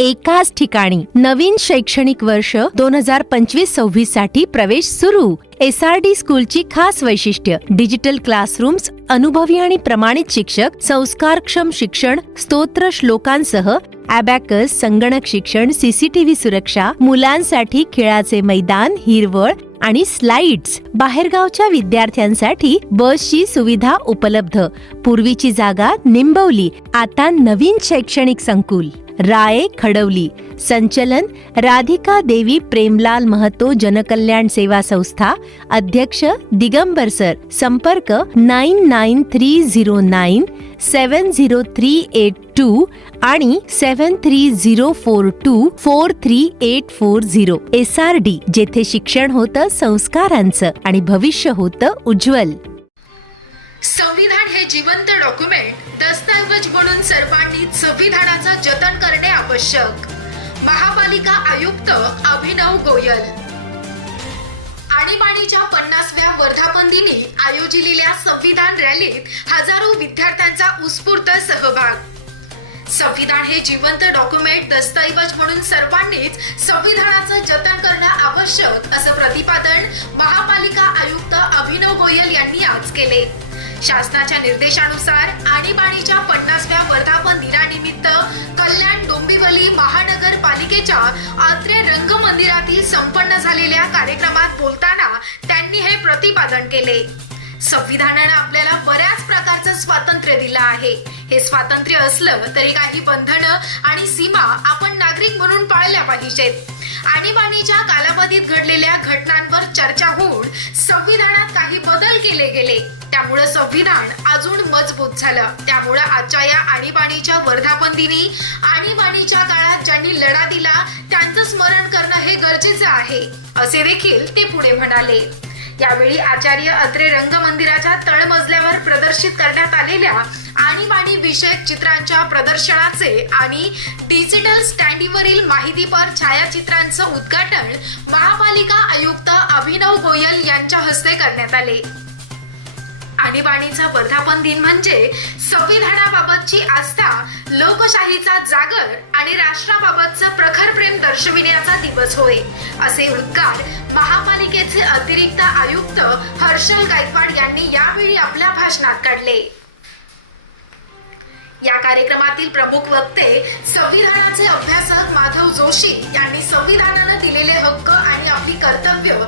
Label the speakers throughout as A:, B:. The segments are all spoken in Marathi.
A: एकाच ठिकाणी नवीन शैक्षणिक वर्ष दोन हजार पंचवीस सव्वीससाठी प्रवेश सुरू. एस आर डी स्कूलची खास वैशिष्ट्य डिजिटल क्लासरूम्स अनुभवी आणि प्रमाणित शिक्षक संस्कारक्षम शिक्षण स्तोत्र श्लोकांसह अबॅकस संगणक शिक्षण सीसीटीव्ही सुरक्षा मुलांसाठी खेळाचे मैदान हिरवळ आणि स्लाइड्स बाहेरगावच्या विद्यार्थ्यांसाठी बसची सुविधा उपलब्ध. पूर्वीची जागा निंबवली आता नवीन शैक्षणिक संकुल. राये खडवली. संचलन राधिका देवी प्रेमलाल महतो जनकल्याण सेवा संस्था अध्यक्ष दिगंबर सर. संपर्क nine nine three zero nine seven zero three eight two आणि seven three zero four two four three eight four zero. S R D जेथे शिक्षण होतं संस्कारांचं आणि भविष्य होतं उज्ज्वल.
B: संविधान हे जिवंत डॉक्युमेंट दस्तऐवज म्हणून सर्वांनी संविधानाचं जतन करणे आवश्यक. महापालिका आयुक्त अभिनव गोयल. आणीबाणीच्या पन्नासव्या वर्धापन दिनी आयोजिलेल्या संविधान रॅलीत हजारो विद्यार्थ्यांचा उत्स्फूर्त सहभाग. संविधान हे जिवंत डॉक्युमेंट दस्तऐवज म्हणून सर्वांनीच संविधानाचं जतन करणं आवश्यक असं प्रतिपादन महापालिका आयुक्त अभिनव गोयल यांनी आज केले. शासनाच्या निर्देशानुसार आणीबाणीच्या पन्नासव्या वर्धापन दिनानिमित्त कल्याण डोंबिवली महानगरपालिकेच्या आत्रे संपन्न झालेल्या कार्यक्रमात बोलताना त्यांनी हे प्रतिपादन केले. संविधानानं आपल्याला बऱ्याच प्रकारचं स्वातंत्र्य दिलं आहे. हे स्वातंत्र्य असलं तरी काही बंधनं आणि सीमा आपण नागरिक म्हणून पाळल्या पाहिजेत. आणीबाणीच्या कालावधीत घडलेल्या घटनांवर चर्चा होऊन संविधानात काही बदल केले गेले. त्यामुळं संविधान अजून मजबूत झालं. त्यामुळं आजच्या या आणीबाणीच्या वर्धापन दिनी आणीबाणीच्या काळात ज्यांनी लढा दिला त्यांचं स्मरण करणं हे गरजेचं आहे. असे देखील ते पुढे म्हणाले. यावेळी आचार्य अत्रे रंगमंदिराच्या तळमजल्यावर प्रदर्शित करण्यात आलेल्या आणीबाणी विषयक चित्रांच्या प्रदर्शनाचे आणि डिजिटल स्टँडीवरील माहितीपर छायाचित्रांचं उद्घाटन महापालिका आयुक्त अभिनव गोयल यांच्या हस्ते करण्यात आले. आणीबाणीचा वर्धापन दिन म्हणजे संविधानाबाबतची आस्था लोकशाहीचा जागर आणि राष्ट्राबाबतचं प्रखर प्रेम दर्शविण्याचा दिवस होय असे उद्गार महापालिकेचे अतिरिक्त आयुक्त हर्षल गायकवाड यांनी यावेळी आपल्या भाषणात काढले. या कार्यक्रमातील प्रमुख वक्ते संविधानाचे अभ्यासक माधव जोशी यांनी संविधानानं दिलेले हक्क आणि आपली कर्तव्य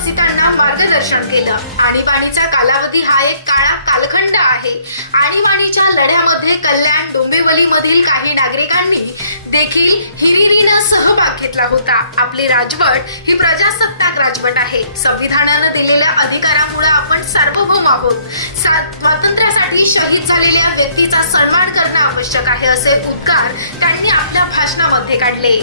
B: याबाबत उपस्थितांना मार्गदर्शन केलं. आणीबाणीचा कालावधी हा एक काळा कालखंड आहे. आणीबाणीच्या लढ्यामध्ये कल्याण डोंबिवली मधील काही नागरिकांनी देखील हिरिरीनं सहभाग घेतला होता. आपली राजवट ही प्रजासत्ताक राजवट आहे. संविधानानं दिलेल्या अधिकारामुळे आपण सार्वभौम आहोत. स्वातंत्र्यासाठी शहीद झालेल्या व्यक्तीचा सन्मान करणं आवश्यक आहे असे उद्गार त्यांनी आपल्या भाषणामध्ये काढले.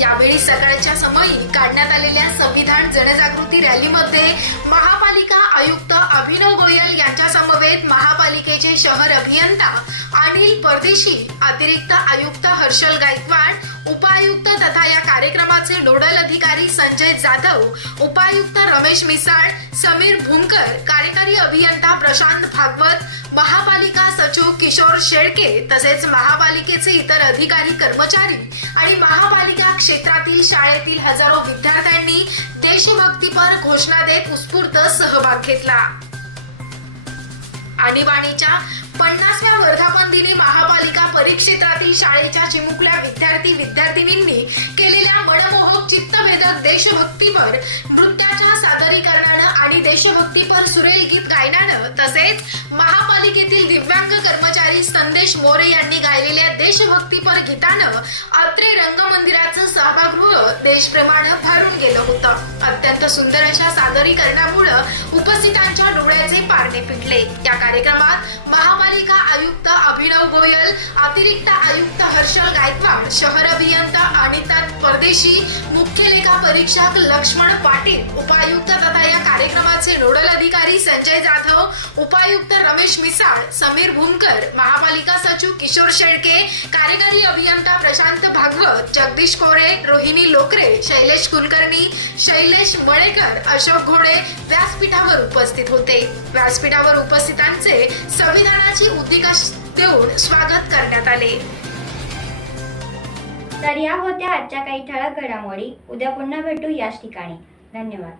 B: यावेळी सकाळच्या समयी काढण्यात आलेल्या संविधान जनजागृती रॅलीमध्ये महापालिका आयुक्त अभिनव गोयल यांच्या समवेत महापालिकेचे शहर अभियंता अनिल परदेशी अतिरिक्त आयुक्त हर्षल गायकवाड उपायुक्त तथा या कार्यक्रमाचे नोडल अधिकारी संजय जाधव उपायुक्त रमेश मिसाळ समीर भूमकर कार्यकारी अभियंता प्रशांत भागवत महापालिका सचिव किशोर शेळके तसेच महापालिकेचे इतर अधिकारी कर्मचारी आणि महापालिका क्षेत्रातील शाळेतील हजारो विद्यार्थ्यांनी देशभक्तीपर घोषणा देत उत्स्फूर्त सहभाग घेतला. आणीबाणीच्या पन्नासव्या वर्धापन दिनी महापालिका परिक्षेत्रातील शाळेच्या चिमुकल्या विद्यार्थी विद्यार्थिनींनी केलेल्या मनमोहक चित्तभेदक देशभक्तीपर नृत्याच्या सादरीकरणानं आणि देशभक्तीपर सुरेल गीत गायनानं तसेच महापालिकेतील दिव्यांग कर्मचारी संदेश मोरे यांनी गायलेल्या देशभक्तीपर गीतानं अत्रे रंगमंदिराचं सभागृह देशप्रमाणे भरून गेलं होतं. अत्यंत सुंदर अशा सादरीकरणामुळं उपस्थितांच्या डोळ्याचे पारणे फिटले. या कार्यक्रमात महापालिका महापालिका आयुक्त अभिनव गोयल अतिरिक्त आयुक्त हर्षल गायकवाड शहर अभियंता अनिता परदेशी मुख्य लेखा परीक्षक लक्ष्मण पाटील उपायुक्त तथा या कार्यक्रमाचे नोडल अधिकारी संजय जाधव उपायुक्त रमेश मिसाळ समीर भूमकर महापालिका सचिव किशोर शेळके कार्यकारी अभियंता प्रशांत भागवत जगदीश कोरे रोहिणी लोकरे शैलेश कुलकर्णी शैलेश मळेकर अशोक घोडे व्यासपीठावर उपस्थित होते. व्यासपीठावर उपस्थितांचे संविधान संविधानाची उद्दिका देऊन स्वागत करण्यात आले.
C: तर या होत्या आजच्या काही ठळक घडामोडी. उद्या पुन्हा भेटू याच ठिकाणी. धन्यवाद.